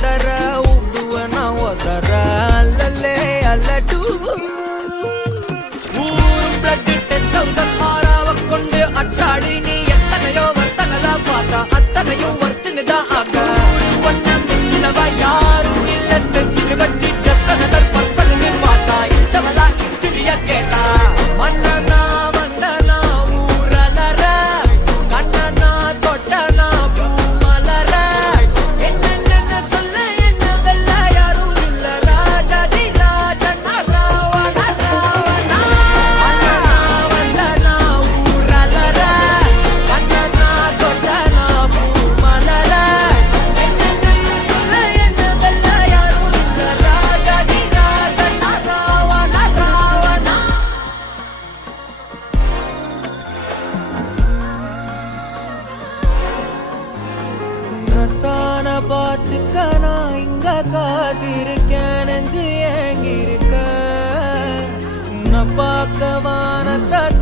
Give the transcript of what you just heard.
பதற உடுவனா ஒதற அல்லலே அல்லடு ஊரும் பிளட் 10,000 ஆறாவ கொண்டு அச்சாடி நீ எத்தனையோ வர்த்தகதா பார்த்தா அத்தனையும் வர்த்தினுதான் ஆக ஒன்ன மிஞ்சினவா யாரும் இல்ல செஞ்சு வச்சு ஜஸ்ட் அனதர் பர்சன் பார்த்தா இச்சவலா ஹிஸ்டரிய கேட்டா மன்னனா வந்தனா ஊரலர கண்ணனா தொட்டனா பூமலர என்ன சொல்ல என்ன வெல்ல யாரும் இல்ல ராஜாதி ராஜனா ராவண ராவணா வந்தனா ஊரலர கண்ணனா தொட்டனா பூமலர என்ன சொல்ல என்ன வெல்ல யாரும் இல்ல ராஜாதி ராஜனா ராவண ராவணா உன்னத்தான பார்த்துக்க நான் இங்க காத்திருக்கேன் நெஞ்சு ஏங்கிருக்க உன்னை பார்க்க வானத்தான்